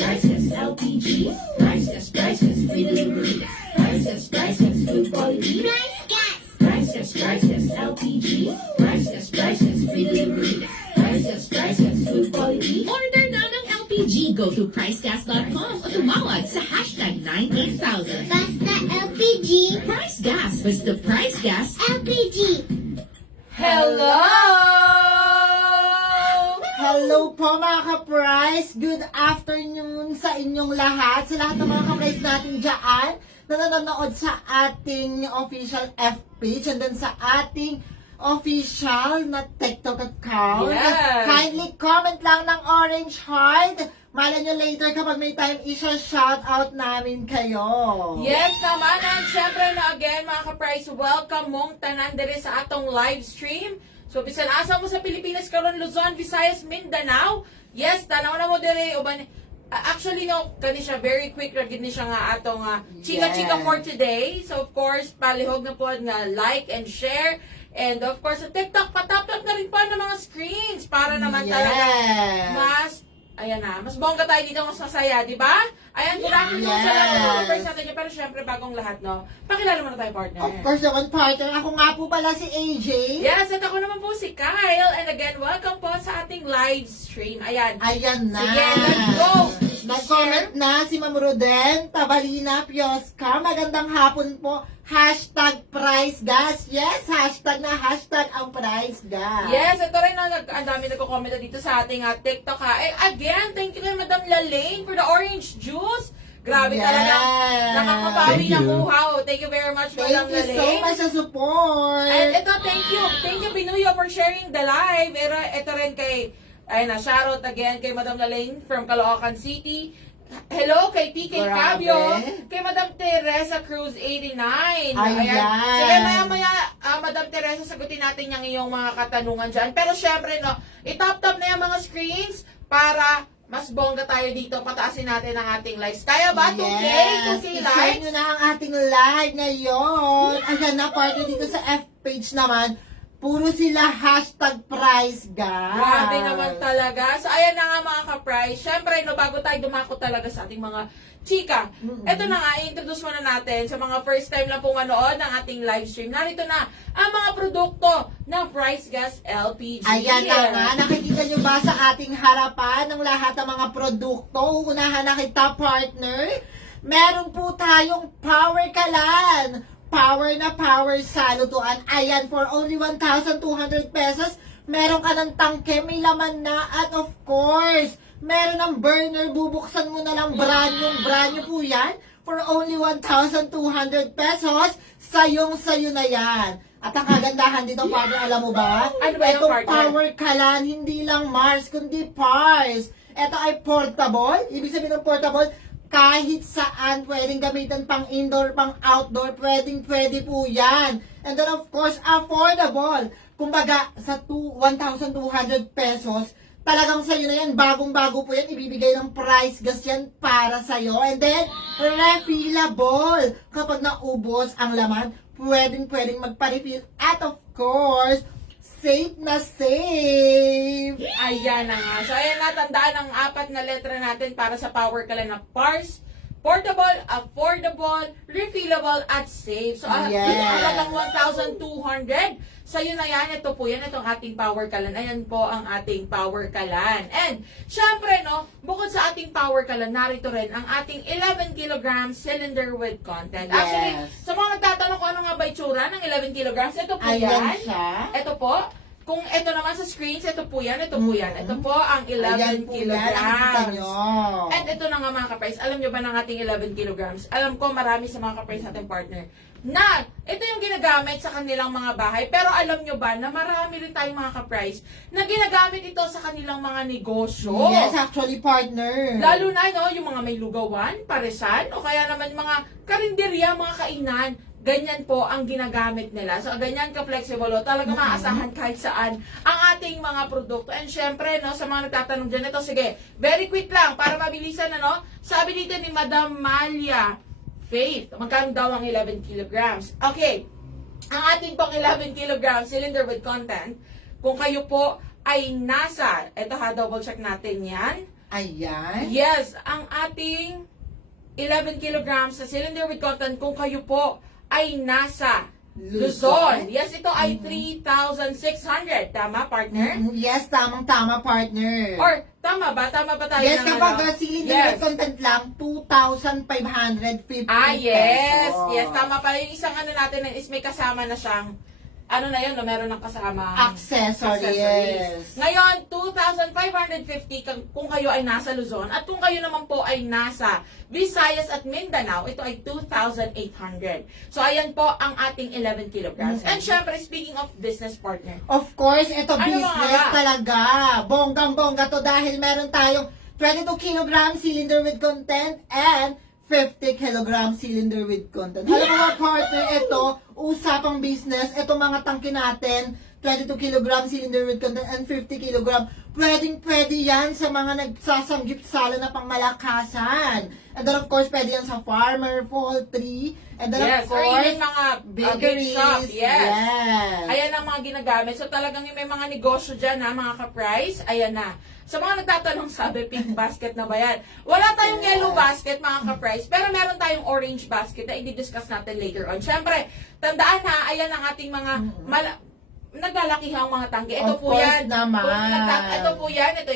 priceless, LPG. Priceless, free delivery. Priceless, good quality. Priceless, LPG. Priceless, free delivery. Priceless, good quality. Order na ng LPG. Go to pricegas.com o tumawag sa hashtag 98000. Basta LPG. Price Gas. Basta Price Gas. LPG. Hello! Hello po mga ka-price! Good afternoon sa inyong lahat. Sa lahat ng mga ka-price natin dyan na nanonood sa ating official F page and then sa ating official na TikTok account. Yes. Kindly comment lang ng orange heart. Malay nyo later kapag may time isa-shout out namin kayo. Yes naman, and syempre na again mga ka-price, welcome mong tanan dire sa atong live stream. So bisan asa mo sa Pilipinas karon, Luzon, Visayas, Mindanao. Yes, tanaw na mo dire uban. Actually no, kani siya very quick ra gid ni siya nga atong chika-chika for today. So of course, palihog na pod nga like and share. And of course, sa TikTok, patap-tap na rin pa ng mga screens para naman talaga mas, ayan na, mas bongga tayo dito, mas masaya, di ba? Ayan, good afternoon sa lahat ng mga person natin. Pero syempre, bagong lahat, no? Pakilala mo na tayo, partner. Of course naman, partner. Ako nga po pala si AJ. Yes, at ako naman po si Kyle. And again, welcome po sa ating live stream. Ayan. Ayan na. Sige, let's go! Nag-comment na si Ma'am Roden Tabalina Pioska. Magandang hapon po. Hashtag price gas. Yes, hashtag na hashtag ang price gas. Yes, ito rin, no, ang dami nagko-comment dito sa ating TikTok, ha. Eh, again, thank you kay Madam Lalaine for the orange juice. Grabe Yes. talaga. Nakakapawi Thank ng you. uhaw. Thank you very much, Thank Madam you so Lalaine. much sa support. And ito, thank you. Thank you, Pinuyo, for sharing the live. Pero ito rin kay, ayun na, shoutout again kay Madam Lalaine from Caloocan City. Hello kay PK Grabe. Cabio, kay Madam Teresa Cruz 89. Ayan. Sige, maya-maya, Madam Teresa, sagutin natin yung iyong mga katanungan dyan. Pero syempre, no, itap-tap na yung mga screens para mas bongga tayo dito. Pataasin natin ang ating likes. Kaya ba? 2K? 2K i-share likes? nyo na ang ating live ngayon. Ayan na, partner dito sa F page naman. Puro sila hashtag price gas. Grabe naman talaga. So, ayan na nga mga ka-price. Siyempre, no, bago tayo dumako talaga sa ating mga chika, eto na nga, i-introduce muna natin sa mga first time lang pong manood ng ating live stream. Narito na ang mga produkto ng Price Gas LPG. Ayan na nga, nakikita nyo ba sa ating harapan ng lahat ng mga produkto? Unahan na kita, partner. Meron po tayong power kalan. Power na power sa lutuan. Ayan, for only 1,200 pesos, meron ka ng tangke, may laman na, at of course, meron ng burner, bubuksan mo na lang, brand new po yan, for only 1,200 pesos, sayo na yan. At ang kagandahan dito, partner, alam mo ba? Ano ba yung Itong partner? power kalan, hindi lang Mars, kundi Pars. Ito ay portable, ibig sabihin ng portable, kahit saan pwedeng gamitin pang indoor, pang outdoor, pwede po yan. And then of course, affordable. Kumbaga, sa 1,200 pesos, talagang sa'yo na yan, bagong-bago po yan, ibibigay ng price gas yan para sa'yo. And then, refillable. Kapag naubos ang laman, pwedeng magpa-refill. At of course, safe na safe. Ayan na nga. So, ayan na, tandaan ang 4 na letra natin para sa power kalan na Pars. Portable, affordable, refillable, at safe. So, Yes. halagang 1,200. So, yun na yan. Ito po yan. Itong ating power kalan. Ayan po ang ating power kalan. And, syempre, no, bukod sa ating power kalan, narito rin ang ating 11 kilogram cylinder with content. Yes. Actually, sa mga nagtatanong kung ano nga ba itsura ng 11 kilograms, ito po Ayan yan. siya. Ito po. Kung ito naman sa screens, ito po yan, ito po yan. Ito po ang 11 Ayan po yan, nakikita kilograms. nyo. And ito na nga mga ka-price. Alam nyo ba ng ating 11 kilograms? Alam ko marami sa mga ka-price natin partner na ito yung ginagamit sa kanilang mga bahay. Pero alam nyo ba na marami rin tayong mga ka-price na ginagamit ito sa kanilang mga negosyo? Yes, actually, partner. Lalo na, no, yung mga may lugawan, paresan, o kaya naman mga karinderya, mga kainan, ganyan po ang ginagamit nila. So, ganyan ka-flexible, o talaga maasahan kahit saan ang ating mga produkto. And syempre, no, sa mga nagtatanong dyan, ito, sige, very quick lang, para mabilisan, ano, sabi dito ni Madam Malia Faith, magkano daw ang 11 kilograms? Okay, ang ating pong 11 kilograms cylinder with content, kung kayo po ay nasa, ito ha, double check natin yan, Ayan. Yes, ang ating 11 kilograms sa cylinder with content kung kayo po ay nasa Luzon. Yes, ito ay 3,600. Tama, partner? Yes, tamang-tama, partner. Or, tama ba? Tama ba tayo Yes, ng kapag ano? cylinder Yes. with content lang, 2,550 Yes. pesos. Yes, tama pala. Yung isang ano natin is may kasama na siyang, ano na yun, no? Meron ng kasama. Accessories. Ngayon, 2,550 kung kayo ay nasa Luzon. At kung kayo naman po ay nasa Visayas at Mindanao, ito ay 2,800. So, ayan po ang ating 11 kilograms. And syempre, speaking of business partner, Of course, ito Ano business mga ba? talaga. Bonggang-bongga to dahil meron tayong 22 kilogram cylinder with content and 50 kilogram cylinder with content. Alam mo mga partner, ito, usapang business, ito mga tangke natin, 22 kilogram cylinder with content and 50 kilogram. Pwede yan sa mga nagsasanggip sala na pangmalakasan. And then of course, pwede yan sa farmer, poultry, and then yes, of or course, even mga big bakeries. shop. Yes. Yes. Ayan ang mga ginagamit. So talagang yung may mga negosyo dyan ha, mga ka-price, ayan na. Sa mga nagtatanong, sabi, pink basket na ba yan? Wala tayong yellow basket, mga ka-price, pero meron tayong orange basket na i-discuss natin later on. Siyempre, tandaan ha, ayan ang ating mga naglalakihang mga tanggi. Ito Of po course yan. naman. Ito po yan, ito,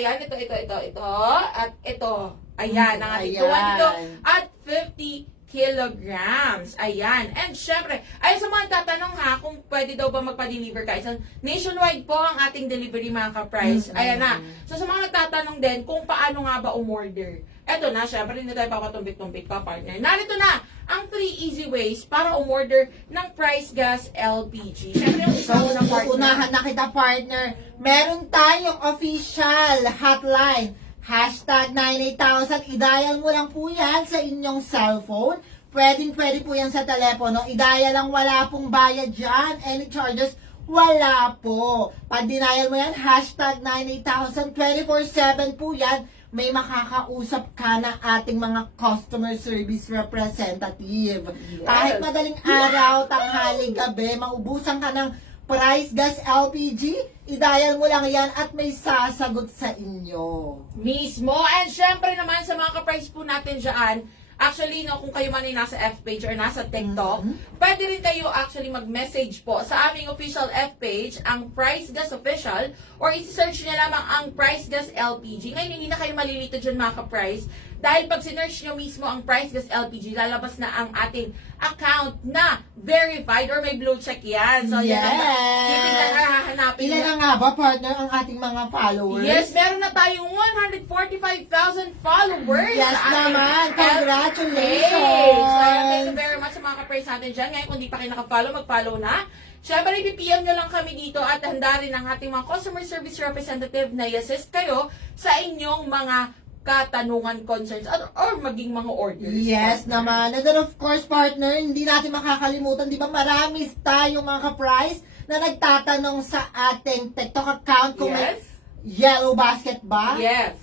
at ito. Ayan, ang ating Ayan. 22 at 50 kilograms. Ayan. And syempre, ay sa mga tatanong ha, kung pwede daw ba magpa-deliver ka. Isang nationwide po ang ating delivery, mga ka-price. Ayan na. So sa mga nagtatanong din, kung paano nga ba umorder. Eto na, syempre, hindi tayo papatumbik-tumbik pa, partner. Narito na ang 3 easy ways para umorder ng Price Gas LPG. Syempre, yung isa So, na partner. unahan na kita, partner. Meron tayong official hotline. Hashtag 98,000. I-dial mo lang po yan sa inyong cellphone. Pwede po yan sa telepono. I-dial lang, wala pong bayad dyan. Any charges, wala po. Pag denial mo yan, hashtag 98,000. 24/7 po yan. May makakausap ka na ating mga customer service representative. Kahit madaling araw, tanghali, gabi, maubusan ka ng Price Gas LPG, i-dial mo lang yan at may sasagot sa inyo. Mismo. And syempre naman sa mga ka-price po natin dyan, actually, no, kung kayo man ay nasa F-page or nasa TikTok, pwede rin kayo actually mag-message po sa aming official F-page, ang Price Gas Official, or isi-search nyo lamang ang Price Gas LPG. Ngayon, hindi na kayo malilito dyan, mga ka-price, dahil pag sinearch nyo mismo ang Price Gas LPG, lalabas na ang ating account na verified or may blue check yan. So, yan ang titignan na hahanapin Ilan nyo. na nga ba, partner, ang ating mga followers? Yes, meron na tayong 145,000 followers. Yes sa ating naman. FB Congratulations. page. So, thank you very much sa mga ka-praise natin dyan. Ngayon, kung di pa kayo nakafollow, mag-follow na. Siyempre, i-PM nyo lang kami dito at handa rin ang ating mga customer service representative na i-assist kayo sa inyong mga katanungan, concerns, or maging mga orders. Yes naman. And then of course, partner, hindi natin makakalimutan, di ba marami tayong mga ka-price na nagtatanong sa ating TikTok account kung may Yes. yellow basket ba? Yes.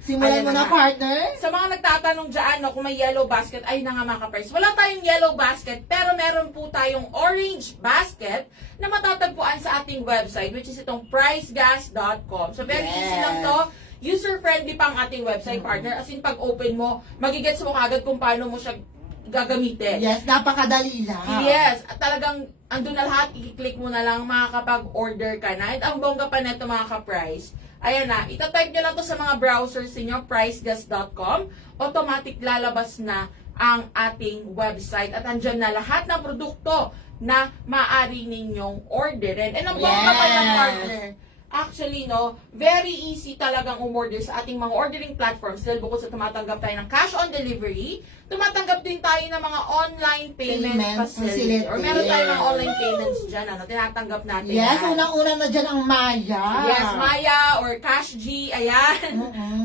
Simulan Ayan mo na na, nga. partner. Sa mga nagtatanong dyan, no, kung may yellow basket, ay na nga mga ka-price. Wala tayong yellow basket, pero meron po tayong orange basket na matatagpuan sa ating website, which is itong pricegas.com. So, very easy Yes. lang to. User-friendly pa ang ating website, partner. As in, pag open mo, magigets mo kagad kung paano mo siya gagamitin. Yes, napakadali lang. Yes, at talagang andun na lahat, i-click mo na lang, makakapag-order ka na. At ang bongga pa neto, mga ka-price, ayan na, itatype nyo lang to sa mga browsers niyo, pricegas.com, automatic lalabas na ang ating website at andyan na lahat ng produkto na maaari ninyong orderin. And ang bongga pa yan, Yes. partner, actually, no, very easy talagang umorder sa ating mga ordering platforms dahil bukod sa tumatanggap tayo ng cash on delivery, tumatanggap din tayo ng mga online payment Payment facility. Or meron tayo facility. ng online payments dyan, ano, tinatanggap natin. Yes, yan. unang-una na dyan ang Maya. Yes, Maya or Cash G, ayan.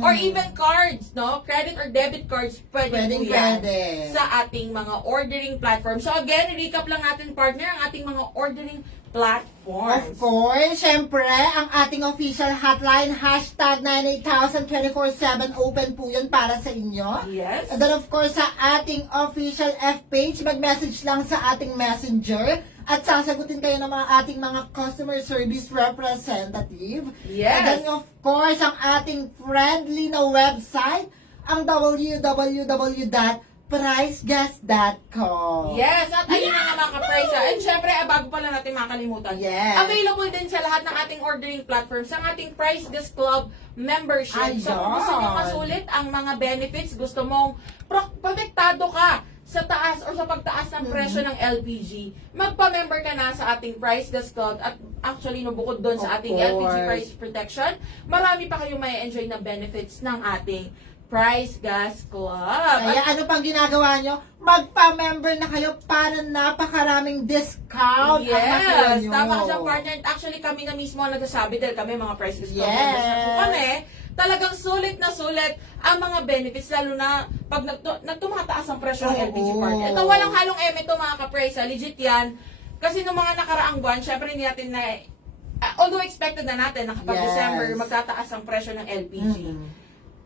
Or even cards, no? Credit or debit cards, pwede po yan Pwede. sa ating mga ordering platform. So again, recap lang natin, partner, ang ating mga ordering platforms. Of course, syempre, ang ating official hotline, hashtag 98,000, 24/7 open po yun para sa inyo. Yes. And then of course, sa ating official F-page, mag-message lang sa ating messenger at sasagutin kayo ng mga ating mga customer service representative. Yes. And then of course, ang ating friendly na website, ang www.pricegas.com. Yes, at ayun na nga mga ka-price. And syempre, bago pala natin makalimutan, Yes. available din sa lahat ng ating ordering platforms ang ating Price Gas Club membership. So kung gusto Ayun. mong masulit ang mga benefits, gusto mong protektado ka sa taas or sa pagtaas ng presyo ng LPG, magpa-member ka na sa ating Price Gas Club at actually no, bukod doon sa Of ating course. LPG price protection, marami pa kayong may enjoy na benefits ng ating Price Gas Club. Kaya ano pang ginagawa nyo? Magpa-member na kayo para napakaraming discount ang makuha Yes, nyo. tama ka dyan, partner. Actually, kami na mismo ang nagsasabi dahil kami mga Price Gas Club Yes. members na po kami. Talagang sulit na sulit ang mga benefits, lalo na pag nagtumataas ang presyo ng LPG Oo. partner. Ito, walang halong eme ito mga ka-price. Legit yan. Kasi nung mga nakaraang buwan, syempre hindi natin na, although expected na natin na kapag Yes. December, magtataas ang presyo ng LPG.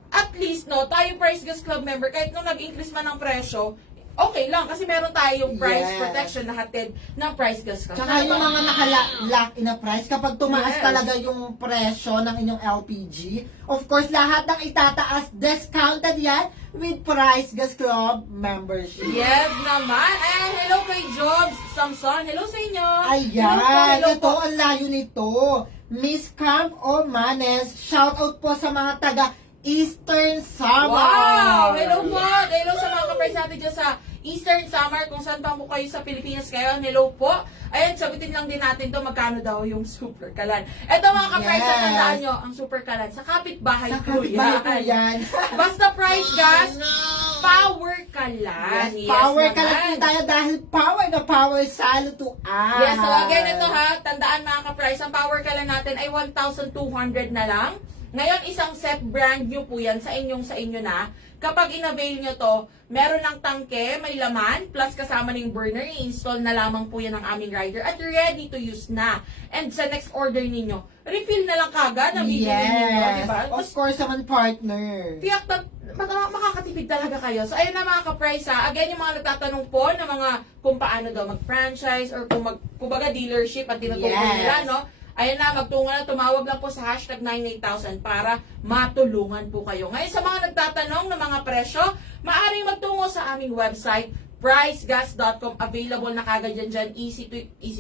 At least, no, tayo Price Gas Club member, kahit nung nag-increase man ang presyo, okay lang, kasi meron tayong price Yes. protection na hatid ng Price Gas Club. Tsaka yung mga naka-lock in a price, kapag tumaas Yes. talaga yung presyo ng inyong LPG, of course, lahat ng itataas, discounted yan with Price Gas Club membership. Yes naman. Ayan, hello kay Jobs Samson. Hello sa inyo. Ayan, Hello ito ang layo nito. Miss Camp Omanes, shout out po sa mga taga Eastern Samar. Wow! Hello po! Hello sa mga kapres natin dyan sa Eastern Samar, kung saan pa po kayo sa Pilipinas ngayon. Hello po! Ayan, sagutin lang din natin to magkano daw yung super kalan. Ito mga kapres, Yes. tandaan nyo, ang super kalan, sa kapitbahay Sa po kapitbahay po yan. yan. Basta price gas, power kalan. Yes, power ka lang naman. po tayo dahil power na power sa lutuan. Yes, so again, ito ha, tandaan mga ka-price, ang power kalan natin ay 1,200 na lang. Ngayon, isang set brand new po yan sa inyo na. Kapag in-avail nyo to, meron ng tangke, may laman, plus kasama ng burner, i-install na lamang po yan ng aming rider at ready to use na. And sa next order ninyo, refill na lang kagad na bibili ninyo, Yes, diba? of course naman partner. Tiyak na makakatipid talaga kayo. So, ayun na mga ka-price ha. Again, yung mga nagtatanong po na mga kung paano daw mag-franchise or kung kumbaga dealership at tinutukoy Yes. nila, no? Ayun na, magtungo na, tumawag lang po sa hashtag 98000 para matulungan po kayo. Ngayon, sa mga nagtatanong ng mga presyo, maaaring magtungo sa aming website, pricegas.com. Available na kagad dyan, easy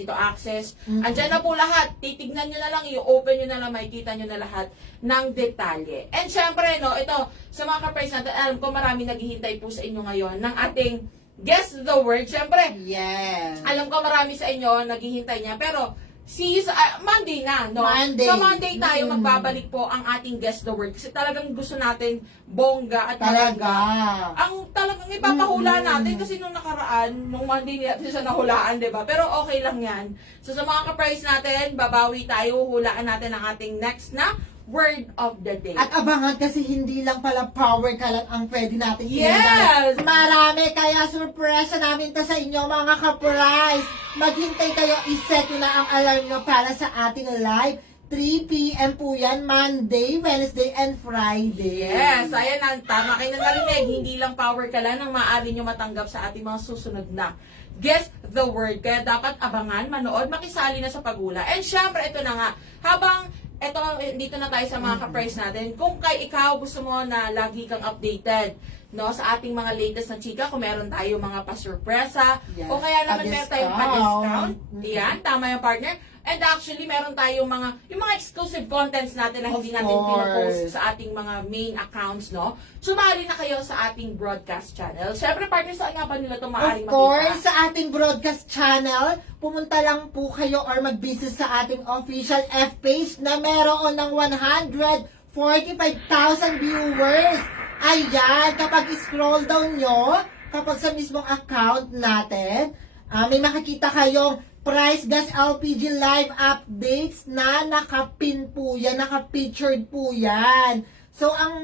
to access. Andyan na po lahat. Titignan nyo na lang, i-open nyo na lang, makikita nyo na lahat ng detalye. And syempre, no, ito, sa mga ka-price natin, alam ko marami naghihintay po sa inyo ngayon ng ating Guess the Word. Syempre, Yes. alam ko marami sa inyo naghihintay niya, pero see you sa Monday na, no? Monday. So Monday tayo magbabalik po ang ating Guess the Word kasi talagang gusto natin bongga at Talaga. maganda. Ang talagang ipapahula natin kasi nung nakaraan, nung Monday natin siya nahulaan, di ba? Pero okay lang yan. So sa mga ka-price natin, babawi tayo, hulaan natin ang ating next na word of the day. At abangan kasi hindi lang pala power ka lang ang pwede natin Yes! Marami, kaya surpresa namin to sa inyo mga ka-price. Maghintay kayo, iset nyo na ang alarm nyo para sa ating live. 3 p.m. po yan, Monday, Wednesday, and Friday. Yes, ayan ang tama kayo na narinig. Hindi lang power ka lang ang maaari nyo matanggap sa ating mga susunod na Guess the Word. Kaya dapat abangan, manood, makisali na sa pagula. And syempre, ito na nga, habang dito na tayo sa mga ka-price natin. Kung ikaw gusto mo na lagi kang updated, no, sa ating mga latest na chika, kung meron tayo mga pa-surpresa, Yes, o kaya naman meron tayong pa-discount, yan, tama yung partner. And actually, meron tayong yung mga exclusive contents natin na hindi Of natin pinopost course. sa ating mga main accounts, no? Sumali na kayo sa ating broadcast channel. Siyempre, partner, saan nga ba nila ito maaaring Of course, makita? sa ating broadcast channel, pumunta lang po kayo or mag-visit sa ating official F-page na meron ng 145,000 viewers. Ayan, kapag scroll down nyo, kapag sa mismong account natin, may makikita kayong Price Gas LPG live updates na nakapin po yan, nakapictured po yan. So, ang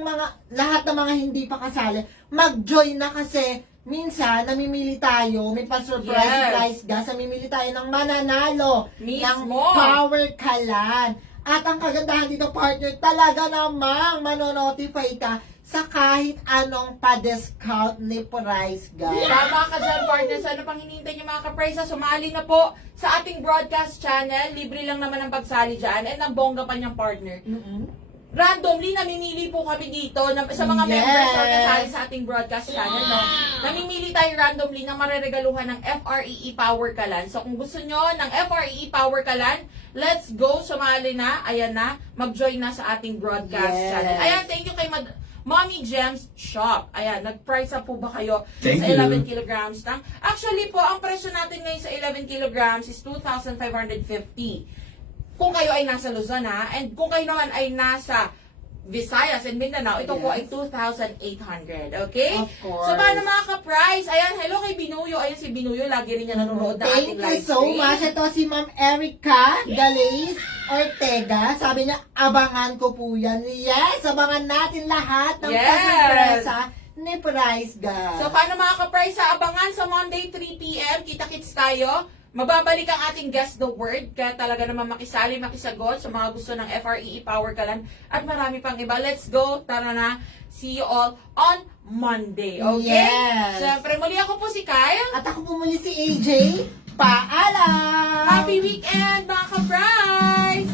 lahat ng mga hindi pa kasali, mag-join na kasi minsan, namimili tayo, may pa-surprise Yes. Price Gas, namimili tayo ng mananalo Mismo. ng Power Kalan. At ang kagandahan dito, partner, talaga namang manonotify ka sa kahit anong pa-discount ni Price Guys. Tama ka dyan, partners. Ano pang hinihintay niyo mga ka-price? Sumali na po sa ating broadcast channel. Libre lang naman ang pagsali dyan. And ang bongga pa niyang partner. Randomly, namimili po kami dito sa mga Yes. members na kasali sa ating broadcast channel. No? Namimili tayo randomly ng mareregaluhan ng FREE Power Kalan. So kung gusto nyo ng FREE Power Kalan, let's go, sumali na. Ayan na, mag-join na sa ating broadcast Yes. channel. Ayan, thank you kay Mommy Gems Shop. Ayan, nag-price up po ba kayo Thank sa you. 11 kilograms lang? Actually po, ang presyo natin ngayon sa 11 kilograms is 2,550. Kung kayo ay nasa Luzon ha, and kung kayo naman ay nasa Visayas and Mindanao, ito po ay 2,800. Okay? Of course. So, paano mga ka-price? Ayan, hello kay Binuyo. Ayan si Binuyo, lagi rin niya nanonood ng Thank ating you live so stream. much. Ito si Ma'am Erica Galaze Ortega. Sabi niya, abangan ko po yan. Yes, abangan natin lahat ng Yes. pasurpresa ni Price Guys. So, paano mga ka-price? Abangan sa Monday, 3 p.m. Kita-kits tayo. Mababalik ang ating Guess the Word. Kaya talaga naman makisali, makisagot sa mga gusto ng FREE Power Kalan. At marami pang iba. Let's go. Tara na. See you all on Monday. Okay? Yes. Siyempre, muli ako po si Kyle. At ako po muli si AJ. Paalam! Happy weekend, mga ka-price!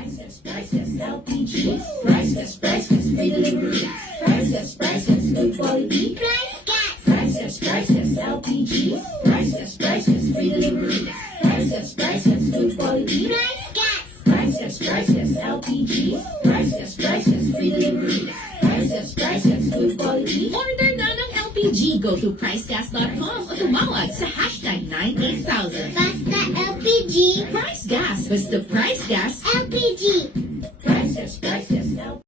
Priceless, LPG. Priceless, free delivery. Priceless, good quality. Priceless, LPG. Priceless, free delivery. Priceless, good quality. Priceless, LPG. Priceless, free delivery. Priceless, good quality. Order na ng LPG. Go to pricegas.com o tumawag sa hashtag 98000. Basta LPG. Price Gas. Basta Price Gas. LPG. Priceless,